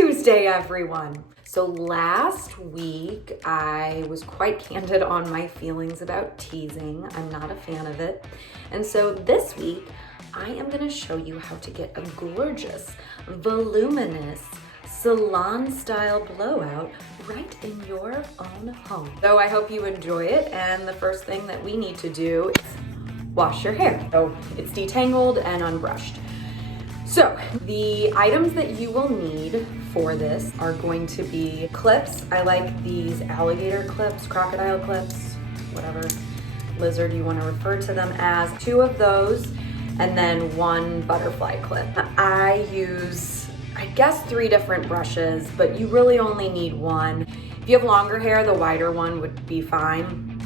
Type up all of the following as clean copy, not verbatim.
Tuesday, everyone. So last week, I was quite candid on my feelings about teasing. I'm not a fan of it. And so this week, I am gonna show you how to get a gorgeous, voluminous, salon-style blowout right in your own home. So I hope you enjoy it, and the first thing that we need to do is wash your hair. So it's detangled and unbrushed. So the items that you will need for this are going to be clips. I like these alligator clips, crocodile clips, whatever lizard you want to refer to them as. 2 of those, and then 1 butterfly clip. I use, I guess, 3 different brushes, but you really only need 1. If you have longer hair, the wider one would be fine.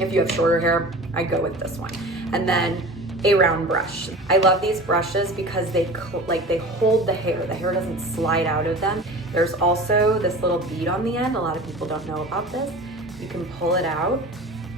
If you have shorter hair, I go with this one. And then a round brush. I love these brushes because they hold the hair. The hair doesn't slide out of them. There's also this little bead on the end. A lot of people don't know about this. You can pull it out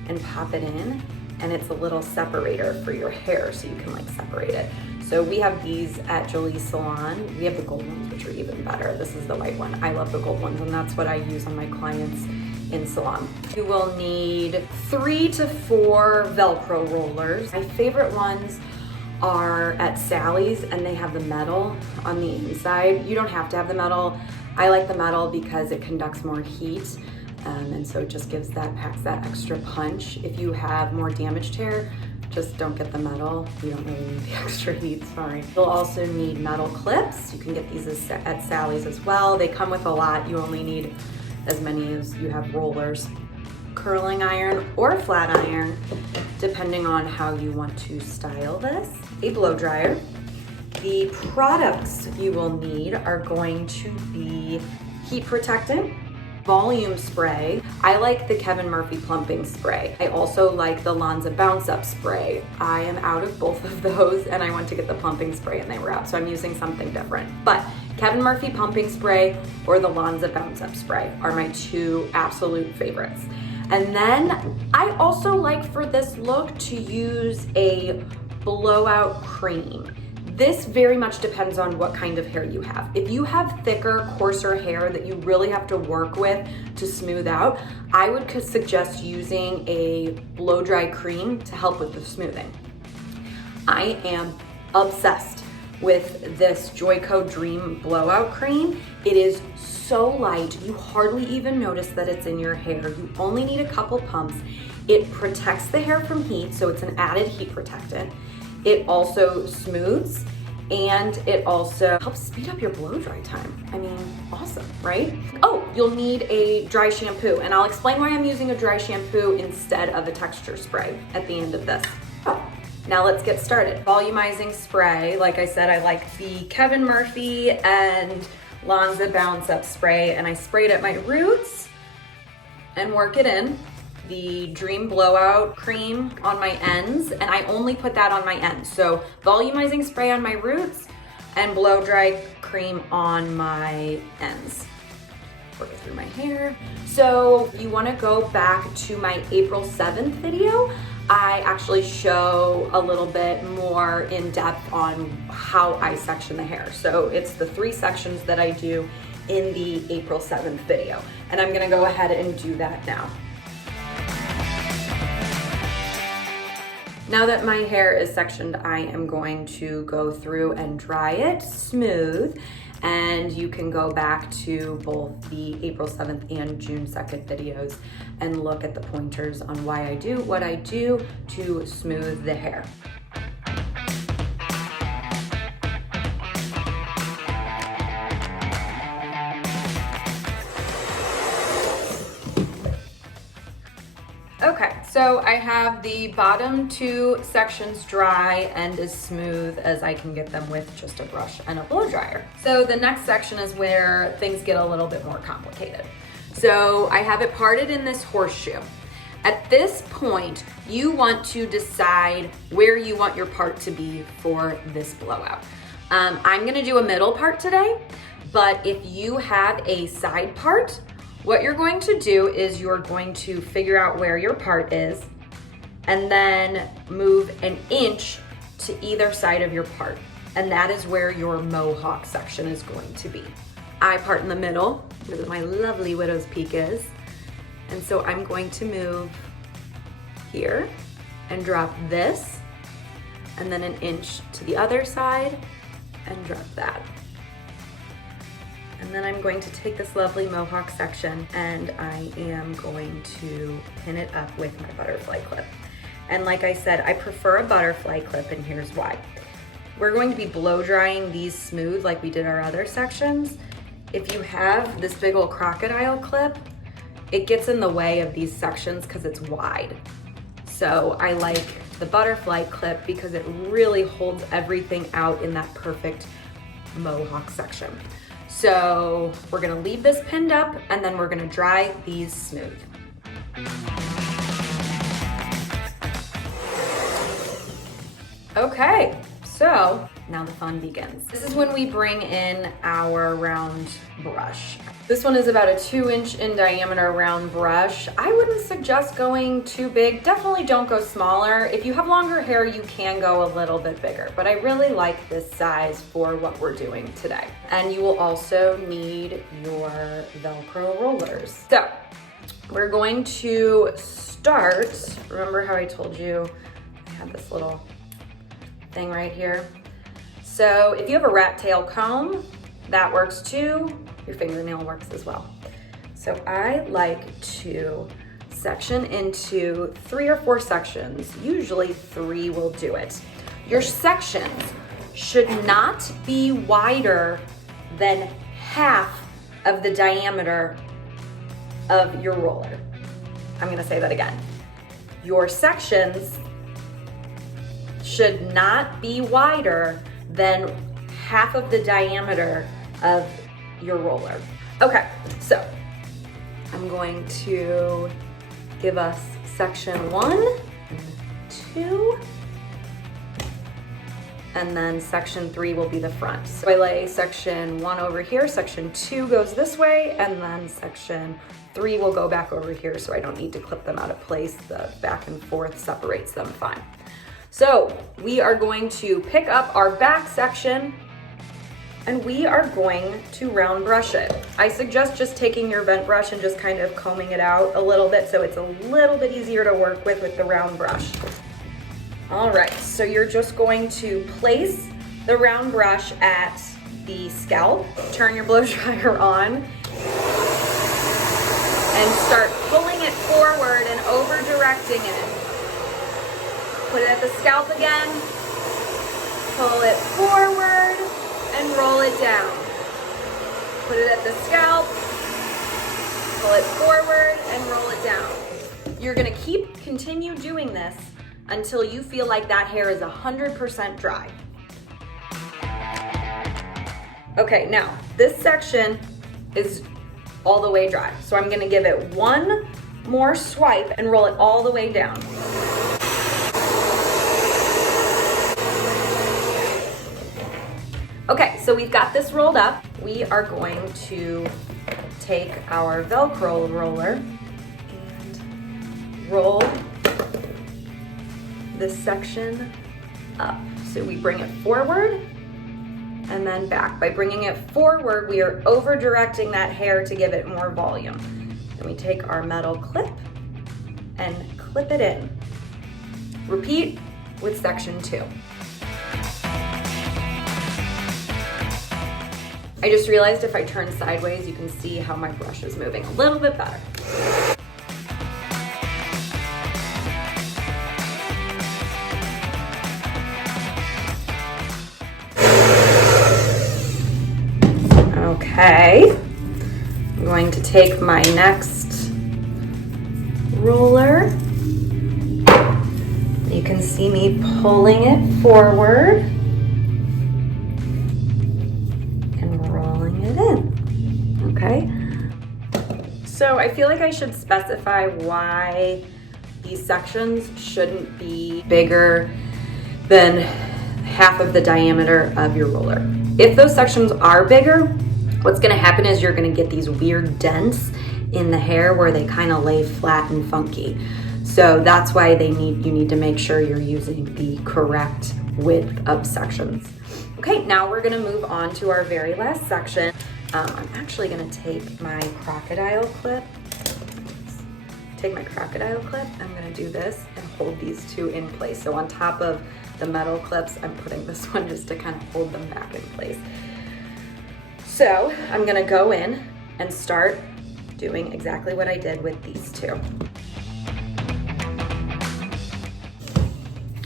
and pop it in, and it's a little separator for your hair, so you can separate it. So we have these at Jolie's salon. We have the gold ones, which are even better. This is the white one. I love the gold ones, and that's what I use on my clients in salon. You will need 3 to 4 Velcro rollers. My favorite ones are at Sally's, and they have the metal on the inside. You don't have to have the metal. I like the metal because it conducts more heat, and so it just packs that extra punch. If you have more damaged hair, just don't get the metal. You don't really need the extra heat, sorry. You'll also need metal clips. You can get these at Sally's as well. They come with a lot. You only need as many as you have rollers. Curling iron or flat iron, depending on how you want to style this. A blow dryer. The products you will need are going to be heat protectant, volume spray. I like the Kevin Murphy plumping spray. I also like the Lanza bounce up spray. I am out of both of those, and I went to get the plumping spray and they were out, so I'm using something different. But Kevin Murphy pumping spray or the Lanza bounce up spray are my 2 absolute favorites. And then I also like for this look to use a blowout cream. This very much depends on what kind of hair you have. If you have thicker, coarser hair that you really have to work with to smooth out, I would suggest using a Blowdry cream to help with the smoothing. I am obsessed with this Joico Dream Blowout Cream. It is so light, you hardly even notice that it's in your hair. You only need a couple pumps. It protects the hair from heat, so it's an added heat protectant. It also smooths, and it also helps speed up your blow dry time. I mean, awesome, right? Oh, you'll need a dry shampoo, and I'll explain why I'm using a dry shampoo instead of a texture spray at the end of this. Oh. Now let's get started. Volumizing spray, like I said, I like the Kevin Murphy and Lanza Bounce Up spray, and I sprayed at my roots and work it in. The Dream Blowout cream on my ends, and I only put that on my ends. So volumizing spray on my roots and blow dry cream on my ends. Work it through my hair. So you wanna go back to my April 7th video. I actually show a little bit more in depth on how I section the hair. So it's the 3 sections that I do in the April 7th video. And I'm gonna go ahead and do that now. Now that my hair is sectioned, I am going to go through and dry it smooth, and you can go back to both the April 7th and June 2nd videos and look at the pointers on why I do what I do to smooth the hair. Okay, so I have the bottom 2 sections dry and as smooth as I can get them with just a brush and a blow dryer. So the next section is where things get a little bit more complicated. So I have it parted in this horseshoe. At this point, you want to decide where you want your part to be for this blowout. I'm gonna do a middle part today, but if you have a side part, what you're going to do is you're going to figure out where your part is and then move an inch to either side of your part. And that is where your mohawk section is going to be. I part in the middle, where my lovely widow's peak is. And so I'm going to move here and drop this, and then 1 inch to the other side and drop that. And then I'm going to take this lovely mohawk section and I am going to pin it up with my butterfly clip. And like I said, I prefer a butterfly clip, and here's why. We're going to be blow drying these smooth like we did our other sections. If you have this big old crocodile clip, it gets in the way of these sections because it's wide. So I like the butterfly clip because it really holds everything out in that perfect mohawk section. So we're gonna leave this pinned up and then we're gonna dry these smooth. Okay, so now the fun begins. This is when we bring in our round brush. This one is about a 2-inch in diameter round brush. I wouldn't suggest going too big. Definitely don't go smaller. If you have longer hair, you can go a little bit bigger, but I really like this size for what we're doing today. And you will also need your Velcro rollers. So we're going to start, remember how I told you I had this little thing right here? So if you have a rat tail comb, that works too. Your fingernail works as well. So I like to section into 3 or 4 sections. Usually 3 will do it. Your sections should not be wider than half of the diameter of your roller. I'm gonna say that again. Your sections should not be wider than half of the diameter of your roller. Okay, so I'm going to give us section 1, 2, and then section 3 will be the front. So I lay section 1 over here, section 2 goes this way, and then section 3 will go back over here, so I don't need to clip them out of place. The back and forth separates them fine. So we are going to pick up our back section and we are going to round brush it. I suggest just taking your vent brush and just kind of combing it out a little bit so it's a little bit easier to work with the round brush. All right, so you're just going to place the round brush at the scalp, turn your blow dryer on, and start pulling it forward and over directing it. Put it at the scalp again, pull it forward, and roll it down. Put it at the scalp, pull it forward, and roll it down. You're gonna continue doing this until you feel like that hair is 100% dry. Okay, now this section is all the way dry. So I'm gonna give it one more swipe and roll it all the way down. Okay, so we've got this rolled up. We are going to take our Velcro roller and roll this section up. So we bring it forward and then back. By bringing it forward, we are over directing that hair to give it more volume. Then we take our metal clip and clip it in. Repeat with section 2. I just realized if I turn sideways, you can see how my brush is moving a little bit better. Okay, I'm going to take my next roller. You can see me pulling it forward and rolling it in, okay? So I feel like I should specify why these sections shouldn't be bigger than half of the diameter of your roller. If those sections are bigger, what's gonna happen is you're gonna get these weird dents in the hair where they kind of lay flat and funky. So that's why you need to make sure you're using the correct width of sections. Okay, now we're gonna move on to our very last section. I'm actually gonna take my crocodile clip. I'm gonna do this and hold these two in place. So on top of the metal clips, I'm putting this one just to kind of hold them back in place. So I'm gonna go in and start doing exactly what I did with these two.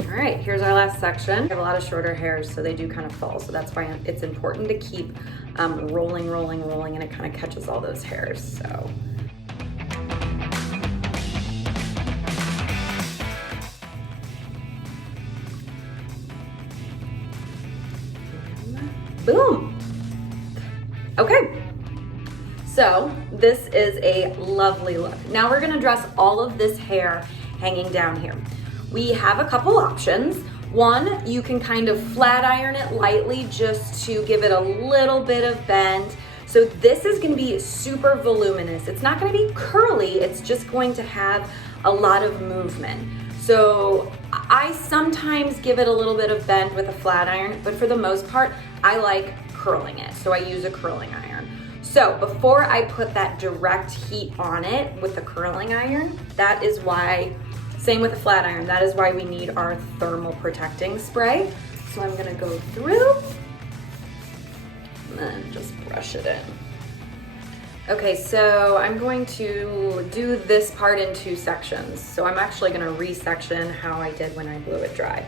All right, here's our last section. I have a lot of shorter hairs, so they do kind of fall. So that's why it's important to keep rolling, and it kind of catches all those hairs, so. Boom. Okay, so this is a lovely look. Now we're gonna dress all of this hair hanging down here. We have a couple options. One, you can kind of flat iron it lightly just to give it a little bit of bend. So this is gonna be super voluminous. It's not gonna be curly, it's just going to have a lot of movement. So I sometimes give it a little bit of bend with a flat iron, but for the most part, I like curling it. So I use a curling iron. So before I put that direct heat on it with the curling iron, that is why, same with a flat iron, that is why we need our thermal protecting spray. So I'm gonna go through and then just brush it in. Okay, so I'm going to do this part in two sections. So I'm actually gonna resection how I did when I blew it dry.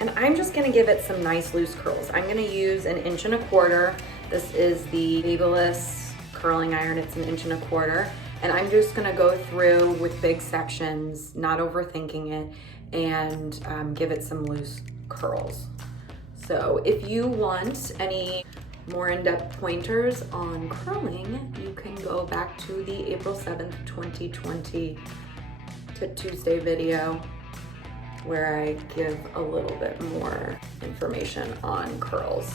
And I'm just gonna give it some nice loose curls. I'm gonna use 1.25 inches. This is the Babyliss curling iron, it's 1.25 inches. And I'm just gonna go through with big sections, not overthinking it, and give it some loose curls. So if you want any more in-depth pointers on curling, you can go back to the April 7th, 2020 Tuesday video where I give a little bit more information on curls.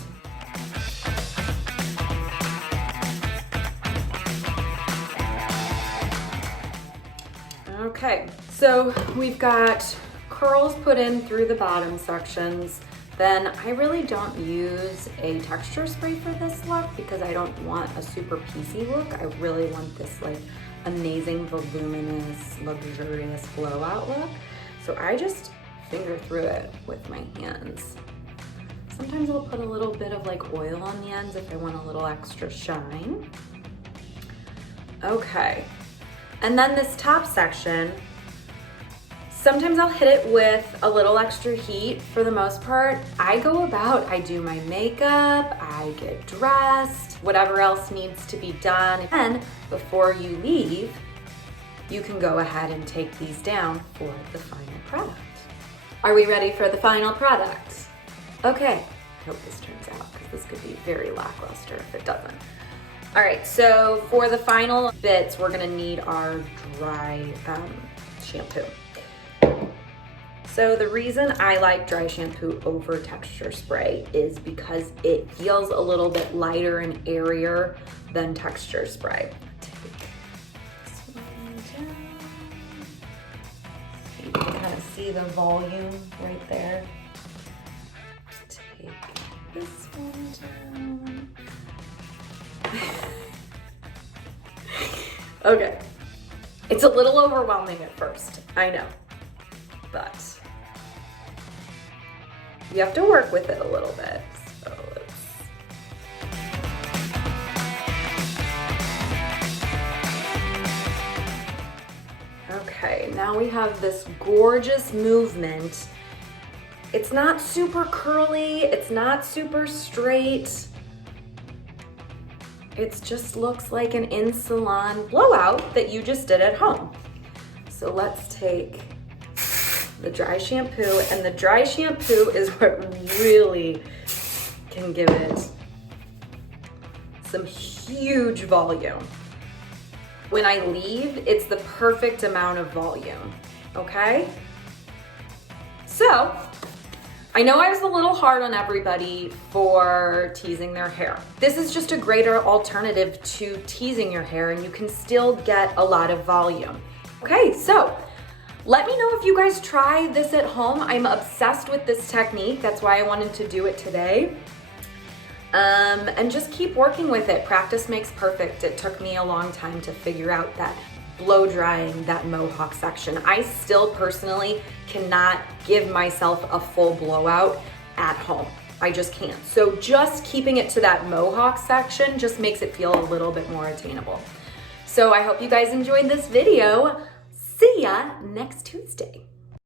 Okay, so we've got curls put in through the bottom sections. Then I really don't use a texture spray for this look because I don't want a super piecey look. I really want this like amazing, voluminous, luxurious blowout look. So I just finger through it with my hands. Sometimes I'll put a little bit of like oil on the ends if I want a little extra shine. Okay, and then this top section, sometimes I'll hit it with a little extra heat. For the most part, I do my makeup, I get dressed, whatever else needs to be done. And before you leave, you can go ahead and take these down for the final product. Are we ready for the final product? Okay, I hope this turns out because this could be very lackluster if it doesn't. All right, so for the final bits, we're gonna need our dry shampoo. So the reason I like dry shampoo over texture spray is because it feels a little bit lighter and airier than texture spray. You can kind of see the volume right there. Take this one down. Okay, it's a little overwhelming at first, I know, but you have to work with it a little bit. So okay, now we have this gorgeous movement. It's not super curly, it's not super straight. It just looks like an in-salon blowout that you just did at home. So let's take the dry shampoo, and the dry shampoo is what really can give it some huge volume. When I leave, it's the perfect amount of volume, okay? So, I know I was a little hard on everybody for teasing their hair. This is just a greater alternative to teasing your hair, and you can still get a lot of volume. Okay, so let me know if you guys try this at home. I'm obsessed with this technique. That's why I wanted to do it today. and just keep working with it. Practice makes perfect. It took me a long time to figure out that blow drying that mohawk section. I still personally cannot give myself a full blowout at home. I just can't. So just keeping it to that mohawk section just makes it feel a little bit more attainable. So I hope you guys enjoyed this video. See ya next Tuesday.